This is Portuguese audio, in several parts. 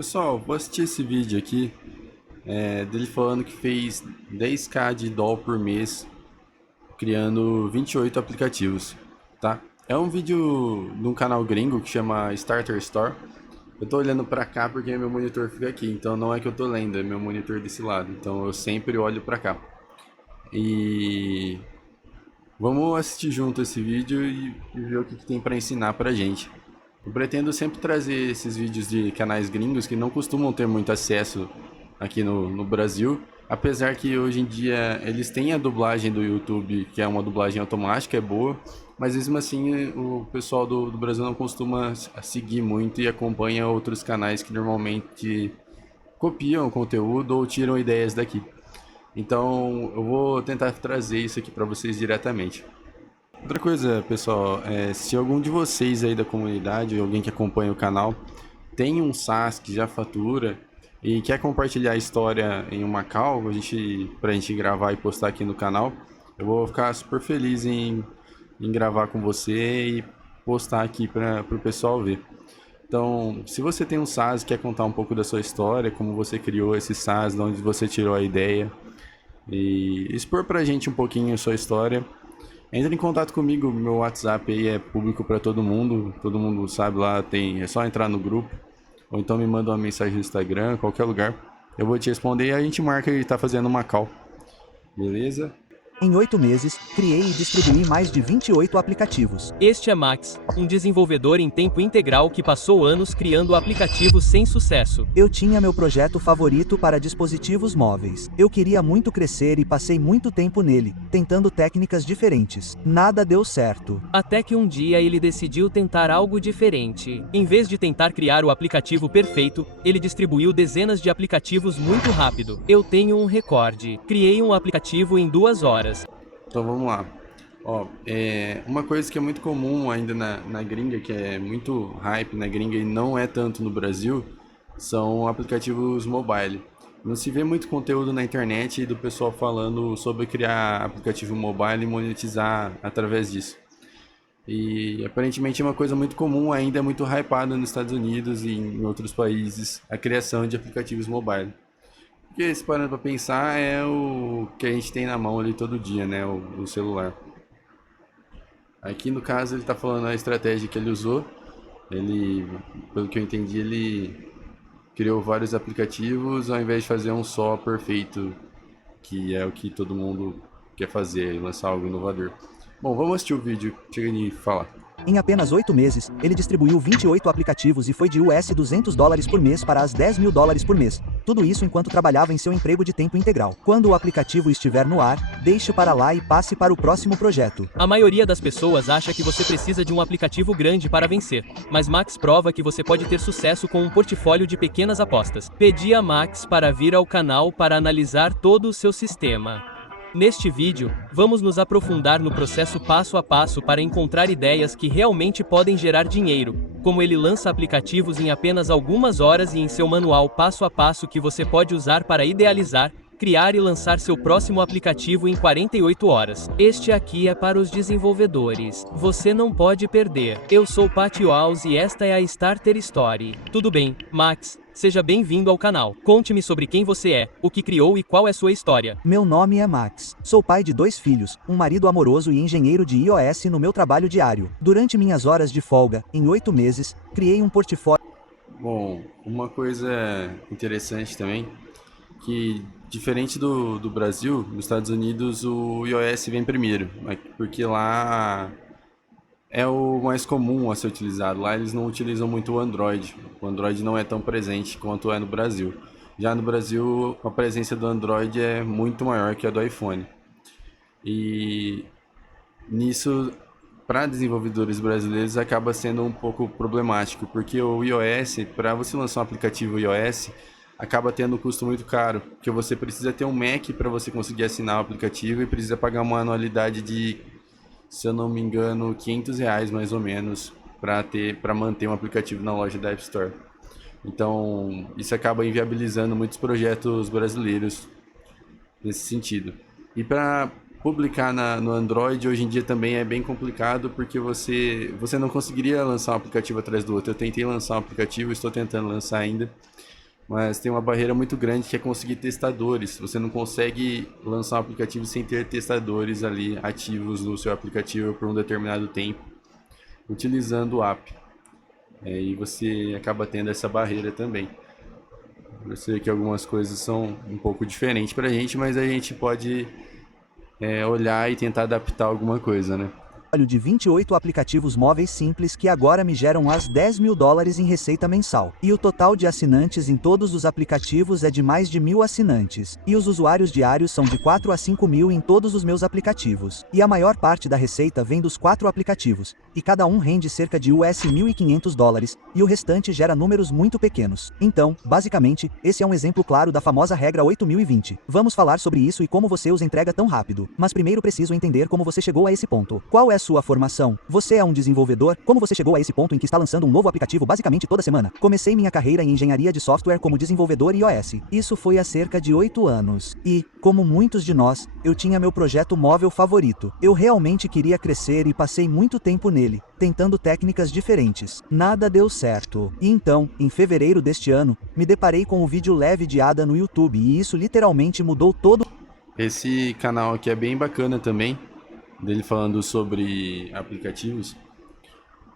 Pessoal, vou assistir esse vídeo aqui dele falando que fez 10k de dólar por mês criando 28 aplicativos, tá? É um vídeo de um canal gringo que chama Starter Store. Eu tô olhando pra cá porque meu monitor fica aqui, então não é que eu tô lendo, é meu monitor desse lado, então eu sempre olho pra cá. E vamos assistir junto esse vídeo e ver o que tem pra ensinar pra gente. Eu pretendo sempre trazer esses vídeos de canais gringos que não costumam ter muito acesso aqui no Brasil, apesar que hoje em dia eles têm a dublagem do YouTube, que é uma dublagem automática, é boa, mas mesmo assim o pessoal do Brasil não costuma seguir muito e acompanha outros canais que normalmente copiam o conteúdo ou tiram ideias daqui. Então eu vou tentar trazer isso aqui para vocês diretamente. Outra coisa, pessoal, se algum de vocês aí da comunidade, alguém que acompanha o canal, tem um SaaS que já fatura e quer compartilhar a história em uma call, pra gente gravar e postar aqui no canal, eu vou ficar super feliz em gravar com você e postar aqui para o pessoal ver. Então, se você tem um SaaS e quer contar um pouco da sua história, como você criou esse SaaS, de onde você tirou a ideia, e expor pra gente um pouquinho a sua história, entre em contato comigo, meu WhatsApp aí é público para todo mundo sabe lá, é só entrar no grupo, ou então me manda uma mensagem no Instagram, qualquer lugar. Eu vou te responder e a gente marca e tá fazendo uma call. Beleza? Em 8 meses, criei e distribuí mais de 28 aplicativos. Este é Max, um desenvolvedor em tempo integral que passou anos criando aplicativos sem sucesso. Eu tinha meu projeto favorito para dispositivos móveis. Eu queria muito crescer e passei muito tempo nele, tentando técnicas diferentes. Nada deu certo. Até que um dia ele decidiu tentar algo diferente. Em vez de tentar criar o aplicativo perfeito, ele distribuiu dezenas de aplicativos muito rápido. Eu tenho um recorde. Criei um aplicativo em 2 horas. Então vamos lá. Ó, uma coisa que é muito comum ainda na gringa, que é muito hype na gringa e não é tanto no Brasil, são aplicativos mobile. Não se vê muito conteúdo na internet do pessoal falando sobre criar aplicativo mobile e monetizar através disso. E aparentemente é uma coisa muito comum, ainda é muito hypada nos Estados Unidos e em outros países, a criação de aplicativos mobile. Porque, se parando para pensar, é o que a gente tem na mão ali todo dia, né? O celular. Aqui no caso ele está falando a estratégia que ele usou. Ele, pelo que eu entendi, ele criou vários aplicativos ao invés de fazer um só perfeito, que é o que todo mundo quer fazer, lançar algo inovador. Bom, vamos assistir o vídeo. Chega de falar. Em apenas 8 meses, ele distribuiu 28 aplicativos e foi de US $200 por mês para as $10 mil por mês. Tudo isso enquanto trabalhava em seu emprego de tempo integral. Quando o aplicativo estiver no ar, deixe para lá e passe para o próximo projeto. A maioria das pessoas acha que você precisa de um aplicativo grande para vencer, mas Max prova que você pode ter sucesso com um portfólio de pequenas apostas. Pedi a Max para vir ao canal para analisar todo o seu sistema. Neste vídeo, vamos nos aprofundar no processo passo a passo para encontrar ideias que realmente podem gerar dinheiro, como ele lança aplicativos em apenas algumas horas e em seu manual passo a passo que você pode usar para idealizar, criar e lançar seu próximo aplicativo em 48 horas. Este aqui é para os desenvolvedores. Você não pode perder. Eu sou Pat Walls e esta é a Starter Story. Tudo bem, Max? Seja bem-vindo ao canal. Conte-me sobre quem você é, o que criou e qual é sua história. Meu nome é Max. Sou pai de 2 filhos, um marido amoroso e engenheiro de iOS no meu trabalho diário. Durante minhas horas de folga, em 8 meses, criei um portfólio. Bom, uma coisa interessante também, que diferente do Brasil, nos Estados Unidos o iOS vem primeiro, porque lá é o mais comum a ser utilizado. Lá eles não utilizam muito o Android. O Android não é tão presente quanto é no Brasil. Já no Brasil, a presença do Android é muito maior que a do iPhone. E nisso, para desenvolvedores brasileiros, acaba sendo um pouco problemático, porque o iOS, para você lançar um aplicativo iOS, acaba tendo um custo muito caro, porque você precisa ter um Mac para você conseguir assinar o aplicativo e precisa pagar uma anualidade de, se eu não me engano, R$ 500 mais ou menos para manter um aplicativo na loja da App Store. Então, isso acaba inviabilizando muitos projetos brasileiros nesse sentido. E para publicar no Android hoje em dia também é bem complicado, porque você não conseguiria lançar um aplicativo atrás do outro. Eu tentei lançar um aplicativo, estou tentando lançar ainda, mas tem uma barreira muito grande que é conseguir testadores. Você não consegue lançar um aplicativo sem ter testadores ali ativos no seu aplicativo por um determinado tempo, utilizando o app. E você acaba tendo essa barreira também. Eu sei que algumas coisas são um pouco diferentes para a gente, mas a gente pode olhar e tentar adaptar alguma coisa, né? De 28 aplicativos móveis simples que agora me geram as $10.000 em receita mensal. E o total de assinantes em todos os aplicativos é de mais de 1.000 assinantes. E os usuários diários são de 4 a 5 mil em todos os meus aplicativos. E a maior parte da receita vem dos 4 aplicativos. E cada um rende cerca de $1.500 e o restante gera números muito pequenos. Então, basicamente, esse é um exemplo claro da famosa regra 8020. Vamos falar sobre isso e como você os entrega tão rápido. Mas primeiro preciso entender como você chegou a esse ponto. Qual é sua formação? Você é um desenvolvedor? Como você chegou a esse ponto em que está lançando um novo aplicativo basicamente toda semana? Comecei minha carreira em engenharia de software como desenvolvedor iOS. Isso foi há cerca de 8 anos. E, como muitos de nós, eu tinha meu projeto móvel favorito. Eu realmente queria crescer e passei muito tempo nele, tentando técnicas diferentes. Nada deu certo. E então, em fevereiro deste ano, me deparei com o vídeo leve de Ada no YouTube e isso literalmente mudou todo. Esse canal aqui é bem bacana também, dele falando sobre aplicativos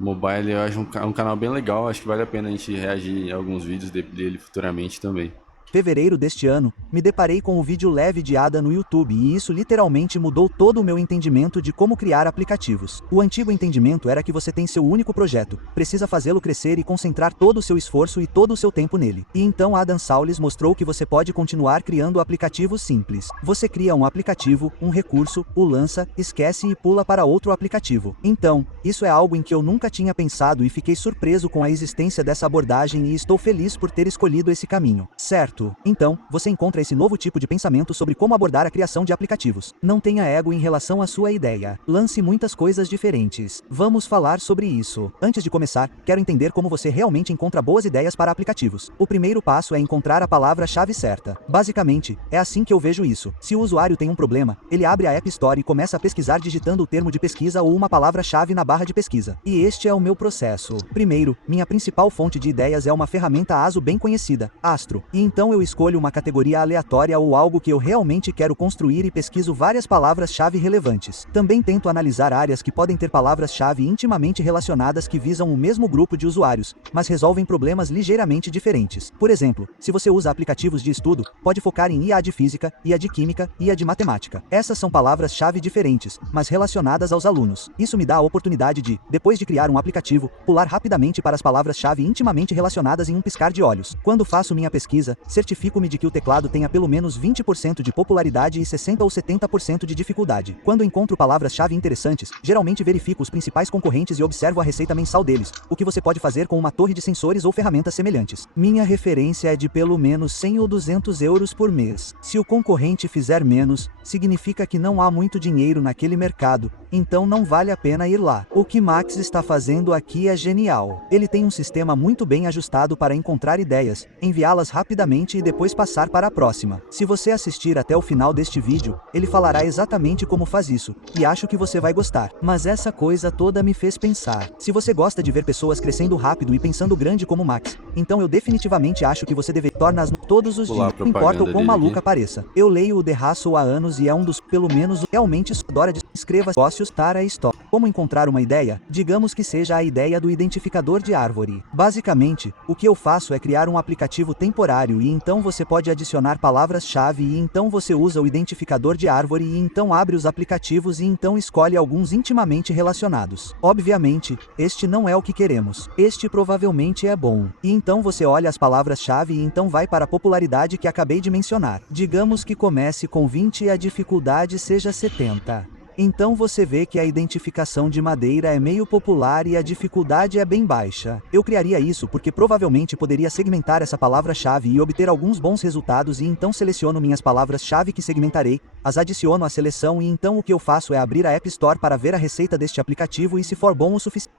mobile. Eu acho um canal bem legal, acho que vale a pena a gente reagir a alguns vídeos dele futuramente também. Fevereiro deste ano, me deparei com o vídeo leve de Ada no YouTube e isso literalmente mudou todo o meu entendimento de como criar aplicativos. O antigo entendimento era que você tem seu único projeto, precisa fazê-lo crescer e concentrar todo o seu esforço e todo o seu tempo nele. E então Adam Saulis mostrou que você pode continuar criando aplicativos simples. Você cria um aplicativo, um recurso, o lança, esquece e pula para outro aplicativo. Então, isso é algo em que eu nunca tinha pensado e fiquei surpreso com a existência dessa abordagem e estou feliz por ter escolhido esse caminho. Certo? Então, você encontra esse novo tipo de pensamento sobre como abordar a criação de aplicativos. Não tenha ego em relação à sua ideia. Lance muitas coisas diferentes. Vamos falar sobre isso. Antes de começar, quero entender como você realmente encontra boas ideias para aplicativos. O primeiro passo é encontrar a palavra-chave certa. Basicamente, é assim que eu vejo isso. Se o usuário tem um problema, ele abre a App Store e começa a pesquisar digitando o termo de pesquisa ou uma palavra-chave na barra de pesquisa. E este é o meu processo. Primeiro, minha principal fonte de ideias é uma ferramenta ASO bem conhecida, Astro. E então eu escolho uma categoria aleatória ou algo que eu realmente quero construir e pesquiso várias palavras-chave relevantes. Também tento analisar áreas que podem ter palavras-chave intimamente relacionadas que visam o mesmo grupo de usuários, mas resolvem problemas ligeiramente diferentes. Por exemplo, se você usa aplicativos de estudo, pode focar em IA de física, IA de química e IA de matemática. Essas são palavras-chave diferentes, mas relacionadas aos alunos. Isso me dá a oportunidade de, depois de criar um aplicativo, pular rapidamente para as palavras-chave intimamente relacionadas em um piscar de olhos. Quando faço minha pesquisa, certifico-me de que o teclado tenha pelo menos 20% de popularidade e 60 ou 70% de dificuldade. Quando encontro palavras-chave interessantes, geralmente verifico os principais concorrentes e observo a receita mensal deles, o que você pode fazer com uma torre de sensores ou ferramentas semelhantes. Minha referência é de pelo menos 100 ou 200 euros por mês. Se o concorrente fizer menos, significa que não há muito dinheiro naquele mercado, então não vale a pena ir lá. O que Max está fazendo aqui é genial. Ele tem um sistema muito bem ajustado para encontrar ideias, enviá-las rapidamente e depois passar para a próxima. Se você assistir até o final deste vídeo, ele falará exatamente como faz isso, e acho que você vai gostar. Mas essa coisa toda me fez pensar. Se você gosta de ver pessoas crescendo rápido e pensando grande como Max, então eu definitivamente acho que você deve tornar todos os dias, não importa o quão maluca pareça. Eu leio o The Hustle há anos e é um dos, pelo menos, realmente adora de escreva negócios para a história. Como encontrar uma ideia? Digamos que seja a ideia do identificador de árvore. Basicamente, o que eu faço é criar um aplicativo temporário e então você pode adicionar palavras-chave e então você usa o identificador de árvore e então abre os aplicativos e então escolhe alguns intimamente relacionados. Obviamente, este não é o que queremos. Este provavelmente é bom. E então você olha as palavras-chave e então vai para a popularidade que acabei de mencionar. Digamos que comece com 20 e a dificuldade seja 70. Então você vê que a identificação de madeira é meio popular e a dificuldade é bem baixa. Eu criaria isso porque provavelmente poderia segmentar essa palavra-chave e obter alguns bons resultados e então seleciono minhas palavras-chave que segmentarei, as adiciono à seleção e então o que eu faço é abrir a App Store para ver a receita deste aplicativo e se for bom o suficiente.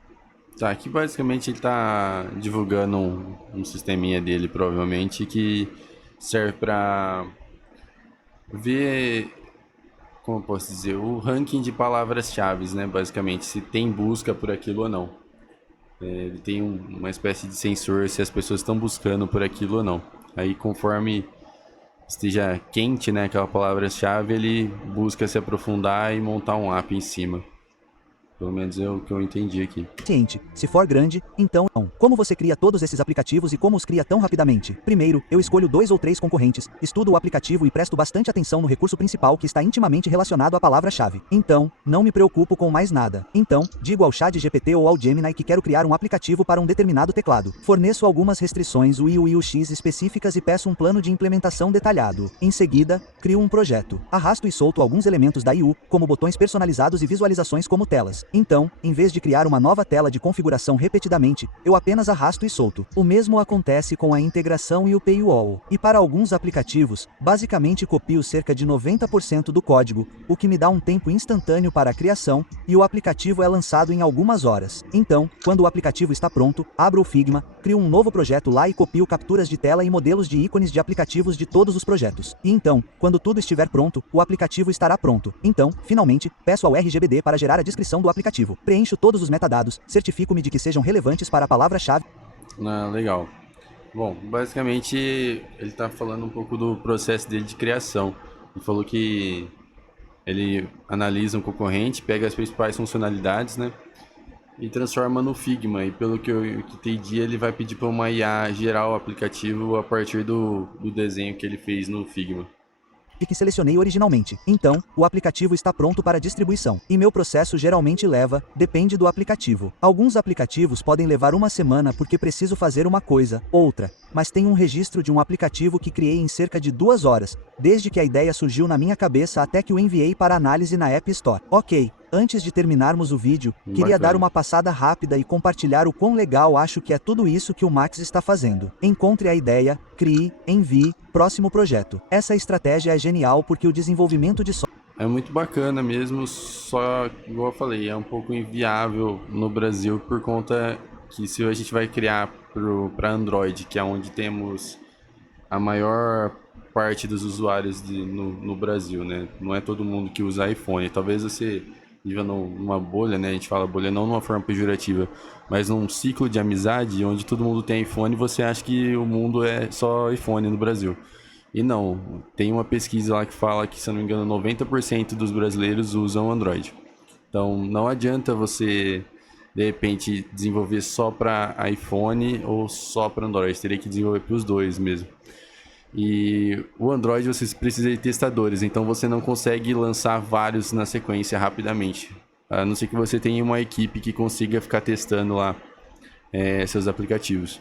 Tá, aqui basicamente ele está divulgando um sisteminha dele, provavelmente, que serve para ver como eu posso dizer, o ranking de palavras-chave, né, basicamente, se tem busca por aquilo ou não. Ele tem uma espécie de sensor se as pessoas estão buscando por aquilo ou não. Aí conforme esteja quente, né, aquela palavra-chave, ele busca se aprofundar e montar um app em cima. Pelo menos é o que eu entendi aqui. Se for grande, então não. Como você cria todos esses aplicativos e como os cria tão rapidamente? Primeiro, eu escolho 2 ou 3 concorrentes, estudo o aplicativo e presto bastante atenção no recurso principal que está intimamente relacionado à palavra-chave. Então, não me preocupo com mais nada. Então, digo ao ChatGPT ou ao Gemini que quero criar um aplicativo para um determinado teclado. Forneço algumas restrições UI e UX específicas e peço um plano de implementação detalhado. Em seguida, crio um projeto. Arrasto e solto alguns elementos da IU, como botões personalizados e visualizações como telas. Então, em vez de criar uma nova tela de configuração repetidamente, eu apenas arrasto e solto. O mesmo acontece com a integração e o paywall. E para alguns aplicativos, basicamente copio cerca de 90% do código, o que me dá um tempo instantâneo para a criação, e o aplicativo é lançado em algumas horas. Então, quando o aplicativo está pronto, abro o Figma, crio um novo projeto lá e copio capturas de tela e modelos de ícones de aplicativos de todos os projetos. E então, quando tudo estiver pronto, o aplicativo estará pronto. Então, finalmente, peço ao RGBD para gerar a descrição do aplicativo. Preencho todos os metadados, certifico-me de que sejam relevantes para a palavra-chave. Legal. Bom, basicamente ele está falando um pouco do processo dele de criação. Ele falou que ele analisa um concorrente, pega as principais funcionalidades, né, e transforma no Figma. E pelo que eu entendi, ele vai pedir para uma IA gerar o aplicativo a partir do desenho que ele fez no Figma. Que selecionei originalmente. Então, o aplicativo está pronto para distribuição. E meu processo geralmente depende do aplicativo. Alguns aplicativos podem levar uma semana porque preciso fazer uma coisa, outra. Mas tem um registro de um aplicativo que criei em cerca de 2 horas, desde que a ideia surgiu na minha cabeça até que o enviei para análise na App Store. Ok. Antes de terminarmos o vídeo, queria dar uma passada rápida e compartilhar o quão legal acho que é tudo isso que o Max está fazendo. Encontre a ideia, crie, envie, próximo projeto. Essa estratégia é genial porque o desenvolvimento de software é muito bacana mesmo, só, igual eu falei, é um pouco inviável no Brasil por conta que se a gente vai criar para Android, que é onde temos a maior parte dos usuários no Brasil, né? Não é todo mundo que usa iPhone. Talvez você viva numa bolha, né? A gente fala bolha não numa forma pejorativa, mas num ciclo de amizade onde todo mundo tem iPhone e você acha que o mundo é só iPhone no Brasil. E não, tem uma pesquisa lá que fala que, se eu não me engano, 90% dos brasileiros usam Android. Então não adianta você, de repente, desenvolver só para iPhone ou só para Android. Você teria que desenvolver para os dois mesmo. E o Android você precisa de testadores, então você não consegue lançar vários na sequência rapidamente. A não ser que você tenha uma equipe que consiga ficar testando lá seus aplicativos.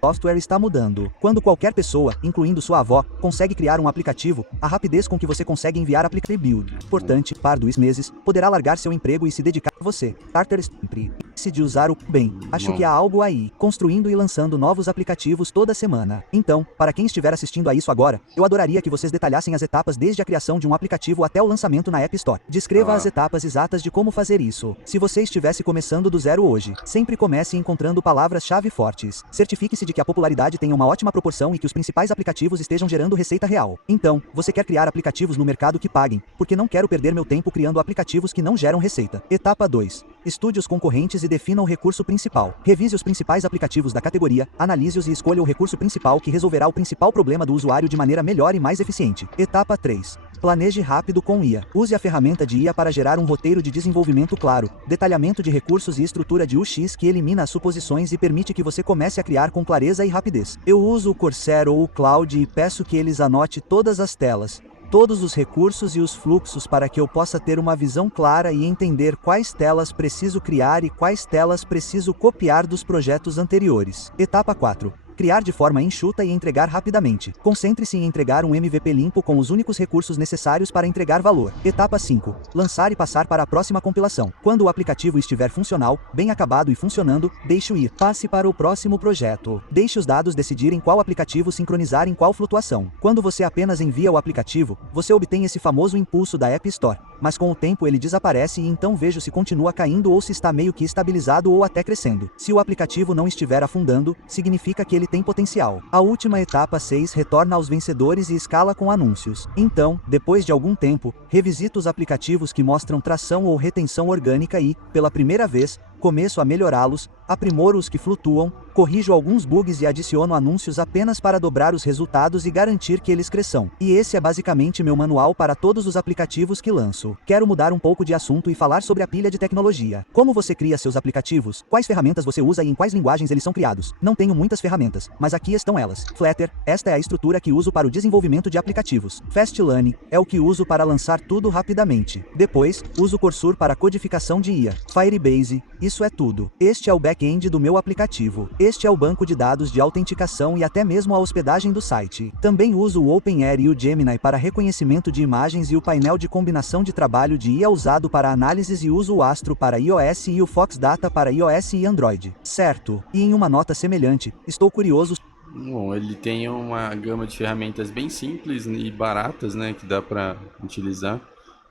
software está mudando. Quando qualquer pessoa, incluindo sua avó, consegue criar um aplicativo, a rapidez com que você consegue enviar aplicativo build. Importante, par 2 meses, poderá largar seu emprego e se dedicar a você. Carter sempre de usar o bem. Acho que há algo aí, construindo e lançando novos aplicativos toda semana. Então, para quem estiver assistindo a isso agora, eu adoraria que vocês detalhassem as etapas desde a criação de um aplicativo até o lançamento na App Store. Descreva as etapas exatas de como fazer isso. Se você estivesse começando do zero hoje, sempre comece encontrando palavras-chave fortes. Certifique-se de que a popularidade tenha uma ótima proporção e que os principais aplicativos estejam gerando receita real. Então, você quer criar aplicativos no mercado que paguem, porque não quero perder meu tempo criando aplicativos que não geram receita. Etapa 2. Estude os concorrentes e defina o recurso principal. Revise os principais aplicativos da categoria, analise-os e escolha o recurso principal que resolverá o principal problema do usuário de maneira melhor e mais eficiente. Etapa 3. Planeje rápido com IA. Use a ferramenta de IA para gerar um roteiro de desenvolvimento claro, detalhamento de recursos e estrutura de UX que elimina as suposições e permite que você comece a criar com clareza e rapidez. Eu uso o Coursera ou o Cloud e peço que eles anote todas as telas, todos os recursos e os fluxos para que eu possa ter uma visão clara e entender quais telas preciso criar e quais telas preciso copiar dos projetos anteriores. Etapa 4. Criar de forma enxuta e entregar rapidamente. Concentre-se em entregar um MVP limpo com os únicos recursos necessários para entregar valor. Etapa 5. Lançar e passar para a próxima compilação. Quando o aplicativo estiver funcional, bem acabado e funcionando, deixe-o ir. Passe para o próximo projeto. Deixe os dados decidirem qual aplicativo sincronizar em qual flutuação. Quando você apenas envia o aplicativo, você obtém esse famoso impulso da App Store. mas com o tempo ele desaparece e então vejo se continua caindo ou se está meio que estabilizado ou até crescendo. Se o aplicativo não estiver afundando, significa que ele tem potencial. A última etapa 6 retorna aos vencedores e escala com anúncios. Então, depois de algum tempo, revisito os aplicativos que mostram tração ou retenção orgânica e, pela primeira vez, começo a melhorá-los, aprimoro os que flutuam, corrijo alguns bugs e adiciono anúncios apenas para dobrar os resultados e garantir que eles cresçam. E esse é basicamente meu manual para todos os aplicativos que lanço. Quero mudar um pouco de assunto e falar sobre a pilha de tecnologia. Como você cria seus aplicativos? Quais ferramentas você usa e em quais linguagens eles são criados? Não tenho muitas ferramentas, mas aqui estão elas. Flutter, esta é a estrutura que uso para o desenvolvimento de aplicativos. Fastlane é o que uso para lançar tudo rapidamente. Depois, uso Cursor para codificação de IA. Firebase, isso é tudo. Este é o back-end do meu aplicativo. Este é o banco de dados de autenticação e até mesmo a hospedagem do site. Também uso o OpenAIRE e o Gemini para reconhecimento de imagens e o painel de combinação de trabalho de IA usado para análises e uso o Astro para iOS e o Fox Data para iOS e Android. Certo. E em uma nota semelhante, estou curioso. Bom, ele tem uma gama de ferramentas bem simples e baratas, né, que dá para utilizar.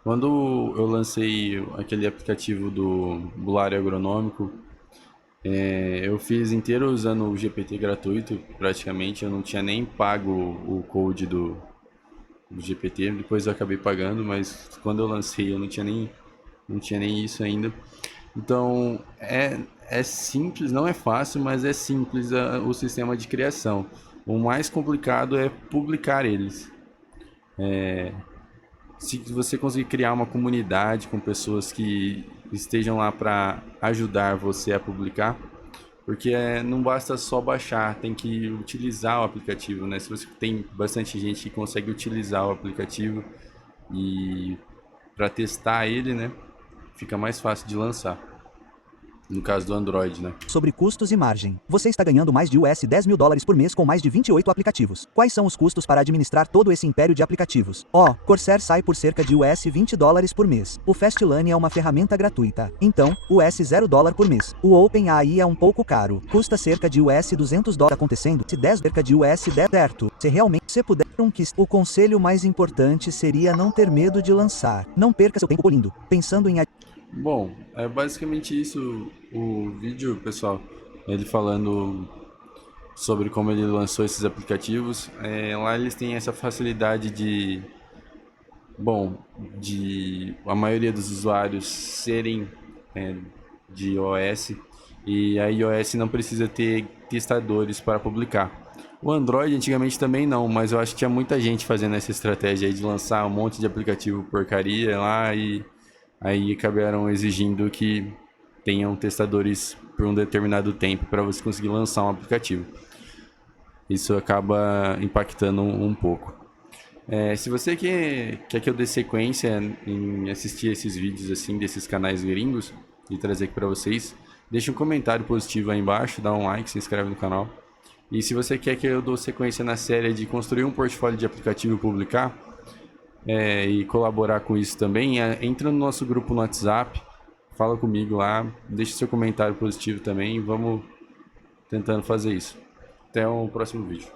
Quando eu lancei aquele aplicativo do Bulário Agronômico, eu fiz inteiro usando o GPT gratuito, praticamente. Eu não tinha nem pago o code do GPT, depois eu acabei pagando, mas quando eu lancei eu não tinha nem isso ainda. Então é simples, não é fácil, mas é simples o sistema de criação. O mais complicado é publicar eles. Se você conseguir criar uma comunidade com pessoas que estejam lá para ajudar você a publicar, porque não basta só baixar, tem que utilizar o aplicativo, né? Se você tem bastante gente que consegue utilizar o aplicativo e para testar ele, né, fica mais fácil de lançar. No caso do Android, né? Sobre custos e margem. Você está ganhando mais de US$10 mil por mês com mais de 28 aplicativos. Quais são os custos para administrar todo esse império de aplicativos? Corsair sai por cerca de US$20 por mês. O Fastlane é uma ferramenta gratuita. Então, US$0 por mês. O OpenAI é um pouco caro. Custa cerca de US$200 acontecendo, se 10 cerca de US$10 certo. Se realmente você puder o conselho mais importante seria não ter medo de lançar. Não perca seu tempo polindo, pensando em Bom, é basicamente isso o vídeo, pessoal. Ele falando sobre como ele lançou esses aplicativos. Lá eles têm essa facilidade de a maioria dos usuários serem de iOS, e a iOS não precisa ter testadores para publicar. O Android antigamente também não, mas eu acho que tinha muita gente fazendo essa estratégia aí de lançar um monte de aplicativo porcaria lá e aí acabaram exigindo que tenham testadores por um determinado tempo para você conseguir lançar um aplicativo. Isso acaba impactando um pouco. Se você quer que eu dê sequência em assistir esses vídeos assim desses canais gringos e trazer aqui para vocês, deixa um comentário positivo aí embaixo, dá um like, se inscreve no canal. E se você quer que eu dou sequência na série de construir um portfólio de aplicativo e publicar, e colaborar com isso também, entra no nosso grupo no WhatsApp, fala comigo lá, deixa seu comentário positivo também, vamos tentando fazer isso. Até o próximo vídeo.